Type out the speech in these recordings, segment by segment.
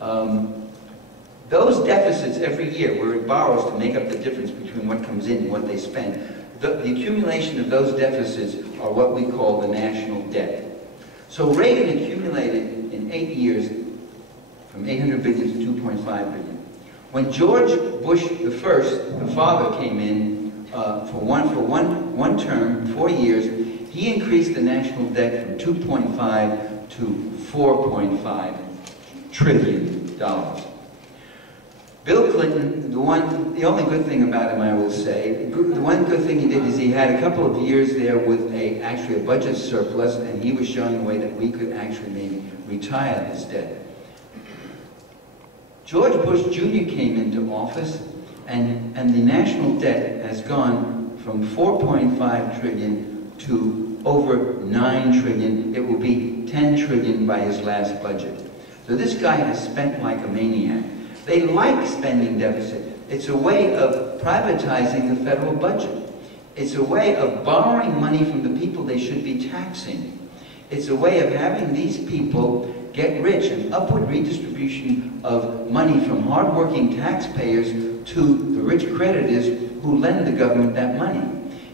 Those deficits every year, where it borrows to make up the difference between what comes in and what they spend, the accumulation of those deficits are what we call the national debt. So Reagan accumulated in 8 years from 800 billion to 2.5 billion. When George Bush the first, the father, came in for one term, 4 years, he increased the national debt from 2.5 to 4.5 trillion dollars. Bill Clinton, the only good thing about him, I will say, the one good thing he did is he had a couple of years there with actually a budget surplus, and he was showing a way that we could actually maybe retire this debt. George Bush Jr. came into office, and the national debt has gone from 4.5 trillion to over 9 trillion. It will be 10 trillion by his last budget. So this guy has spent like a maniac. They like spending deficit. It's a way of privatizing the federal budget. It's a way of borrowing money from the people they should be taxing. It's a way of having these people get rich, an upward redistribution of money from hardworking taxpayers to the rich creditors who lend the government that money.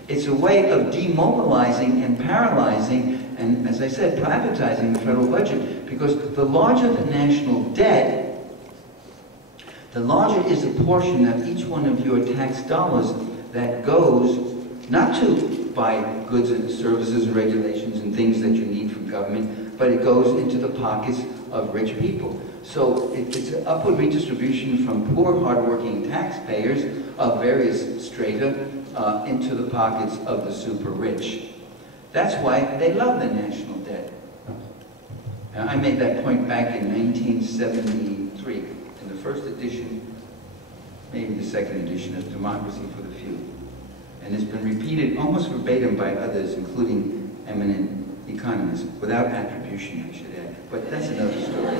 It's a way of demobilizing and paralyzing and, as I said, privatizing the federal budget, because the larger the national debt, the larger is a portion of each one of your tax dollars that goes not to buy goods and services and regulations and things that you need from government, but it goes into the pockets of rich people. So it's an upward redistribution from poor, hardworking taxpayers of various strata into the pockets of the super rich. That's why they love the national debt. Now, I made that point back in 1973. In the first edition, maybe the second edition of Democracy for the Few. And it's been repeated almost verbatim by others, including eminent economists, without attribution, I should add. But that's another story.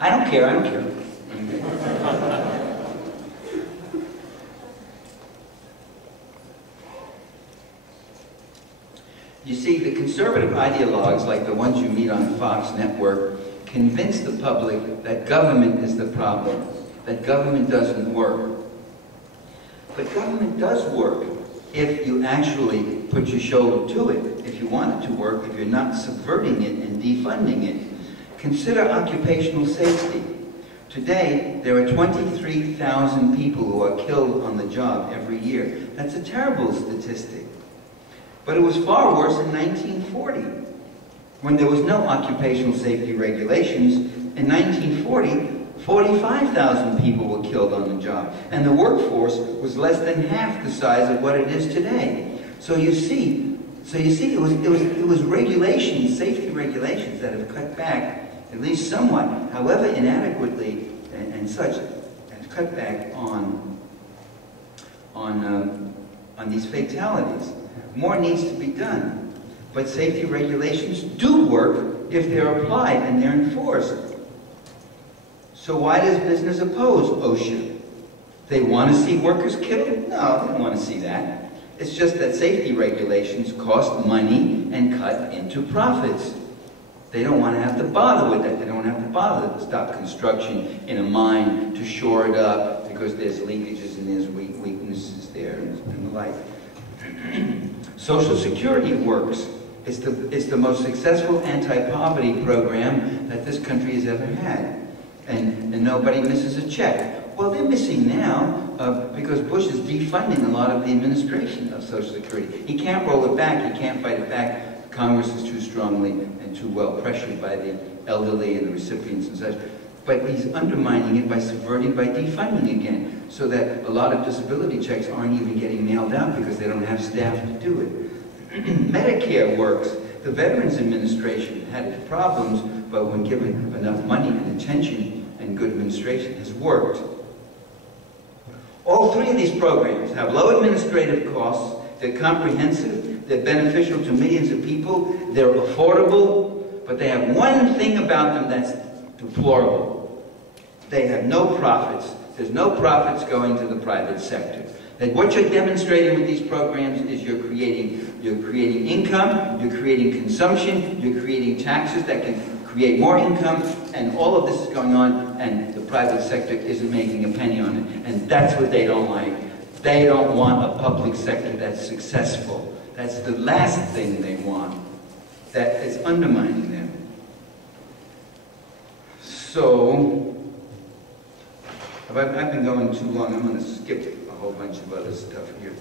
I don't care, I don't care. You see, the conservative ideologues, like the ones you meet on Fox Network, convince the public that government is the problem, that government doesn't work. But government does work if you actually put your shoulder to it, if you want it to work, if you're not subverting it and defunding it. Consider occupational safety. Today, there are 23,000 people who are killed on the job every year. That's a terrible statistic. But it was far worse in 1940. When there was no occupational safety regulations. In 1940, 45,000 people were killed on the job, and the workforce was less than half the size of what it is today. So you see, it was regulations, safety regulations, that have cut back, at least somewhat, however inadequately and such, have cut back on these fatalities. More needs to be done. But safety regulations do work if they're applied and they're enforced. So why does business oppose OSHA? They want to see workers killed? No, they don't want to see that. It's just that safety regulations cost money and cut into profits. They don't want to have to bother with that. They don't have to bother to stop construction in a mine to shore it up because there's leakages and there's weaknesses there and the like. Social Security works. It's the most successful anti-poverty program that this country has ever had. And nobody misses a check. Well, they're missing now because Bush is defunding a lot of the administration of Social Security. He can't roll it back. He can't fight it back. Congress is too strongly and too well pressured by the elderly and the recipients and such. But he's undermining it by subverting, by defunding again, so that a lot of disability checks aren't even getting mailed out because they don't have staff to do it. Medicare works. The Veterans Administration had its problems, but when given enough money and attention and good administration, has worked. All three of these programs have low administrative costs, they're comprehensive, they're beneficial to millions of people, they're affordable, but they have one thing about them that's deplorable. They have no profits. There's no profits going to the private sector. That what you're demonstrating with these programs is you're creating income, you're creating consumption, you're creating taxes that can create more income, and all of this is going on, and the private sector isn't making a penny on it. And that's what they don't like. They don't want a public sector that's successful. That's the last thing they want. That is undermining them. So, I've been going too long. I'm going to skip a whole bunch of other stuff here.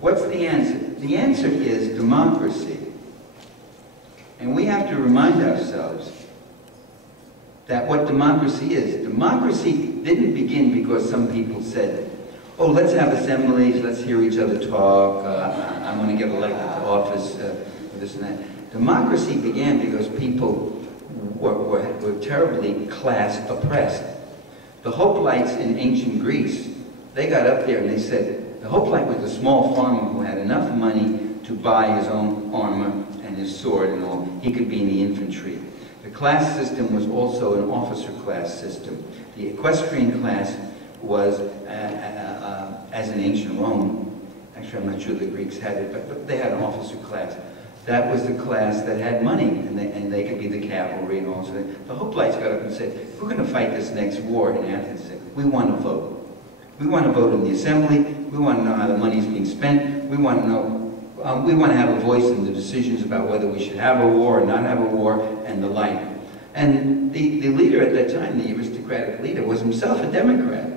What's the answer? The answer is democracy. And we have to remind ourselves that what democracy is. Democracy didn't begin because some people said, oh, let's have assemblies, let's hear each other talk, I'm going to get elected to office, this and that. Democracy began because people were terribly class oppressed. The hoplites in ancient Greece, they got up there and they said, the hoplite was a small farmer who had enough money to buy his own armor and his sword and all. He could be in the infantry. The class system was also an officer class system. The equestrian class was, as in ancient Rome, actually I'm not sure the Greeks had it, but they had an officer class. That was the class that had money, and they could be the cavalry and all sorts of things. The hoplites got up and said, if we're going to fight this next war in Athens, we want to vote. We want to vote in the assembly, we want to know how the money is being spent, we want to know, we want to have a voice in the decisions about whether we should have a war or not have a war, and the like. And the leader at that time, the aristocratic leader, was himself a Democrat.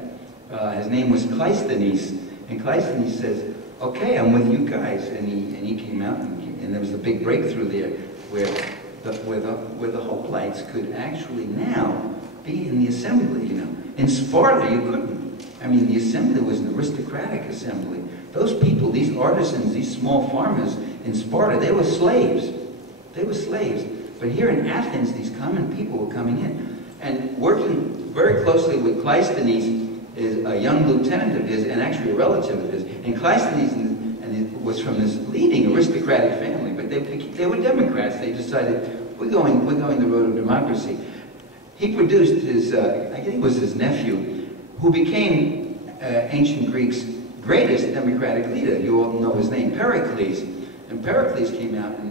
His name was Cleisthenes, and Cleisthenes says, okay, I'm with you guys. And he came out, and there was a big breakthrough there where the hoplites could actually now be in the assembly, you know. In Sparta, you couldn't. I mean, the assembly was an aristocratic assembly. Those people, these artisans, these small farmers in Sparta, they were slaves. They were slaves. But here in Athens, these common people were coming in. And working very closely with Cleisthenes is a young lieutenant of his, and actually a relative of his. And Cleisthenes was from this leading aristocratic family, but they were Democrats. They decided, we're going the road of democracy. He produced his, I think it was his nephew, who became ancient Greece's greatest democratic leader. You all know his name, Pericles. And Pericles came out and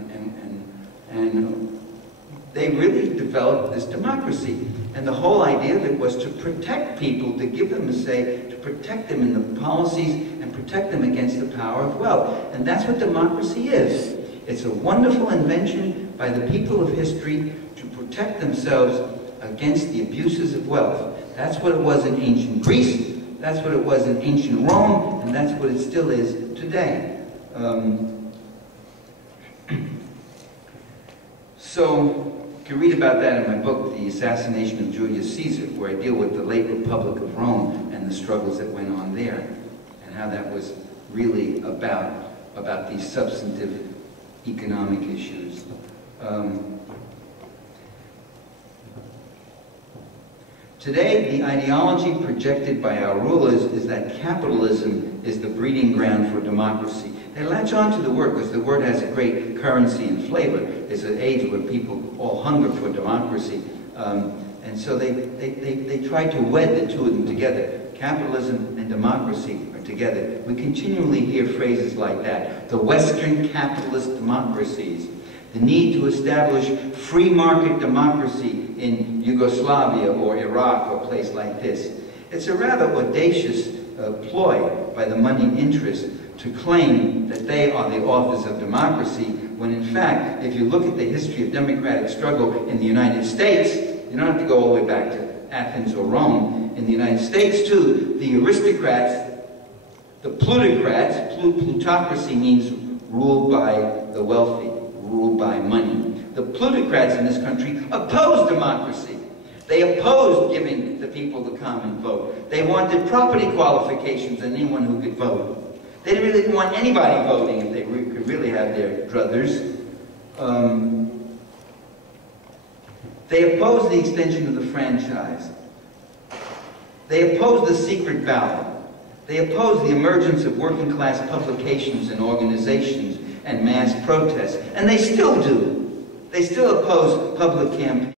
they really developed this democracy. And the whole idea of it was to protect people, to give them a say, to protect them in the policies and protect them against the power of wealth. And that's what democracy is. It's a wonderful invention by the people of history to protect themselves against the abuses of wealth. That's what it was in ancient Greece, that's what it was in ancient Rome, and that's what it still is today. So, you can read about that in my book, The Assassination of Julius Caesar, where I deal with the late Republic of Rome and the struggles that went on there, and how that was really about these substantive economic issues. Today, the ideology projected by our rulers is that capitalism is the breeding ground for democracy. They latch on to the word because the word has a great currency and flavor. It's an age where people all hunger for democracy. And so they try to wed the two of them together. Capitalism and democracy are together. We continually hear phrases like that. The Western capitalist democracies. The need to establish free market democracy in Yugoslavia or Iraq or a place like this. It's a rather audacious ploy by the moneyed interests to claim that they are the authors of democracy, when in fact, if you look at the history of democratic struggle in the United States, you don't have to go all the way back to Athens or Rome. In the United States too, the aristocrats, the plutocrats, plutocracy means ruled by the wealthy, ruled by money. The plutocrats in this country opposed democracy. They opposed giving the people the common vote. They wanted property qualifications on anyone who could vote. They really didn't want anybody voting if they could really have their druthers. They opposed the extension of the franchise. They opposed the secret ballot. They opposed the emergence of working class publications and organizations and mass protests. And they still do. They still oppose public campaigns.